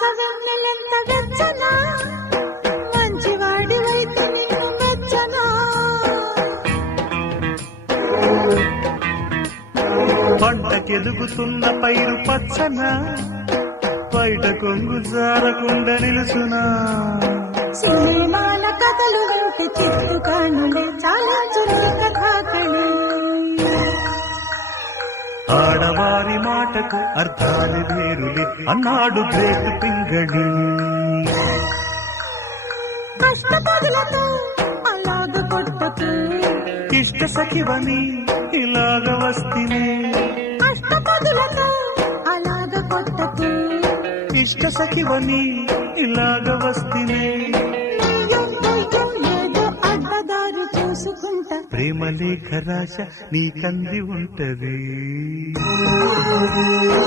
మనస వెన్నెలెంత వెచ్చనా మంచివాడివైతే నిన్ను మెచ్చనా పంటకెదుగుతున్న పైరు పచ్చన బయట కొంగు జారకుండా నిలుసునా సినిమాల కథలు వింటే చిత్తు కానులే చాలా చురుకు కథాకళి ఆడవారి మాటకు అర్థాలు వేరులే అన్నాడు గ్రేట్ పింగళి కష్టపదులతో అలాగ కొట్టకు ఇష్ట సఖివని ఇలాగ వస్తినే కష్టపదులతో అలాగ కొట్టకు ఇష్ట సఖివని ఇలాగ వస్తినే ఏదో అడ్డదారు చూసుకుంటా ప్రేమ లేఖ రాశ నీకంది ఉంటది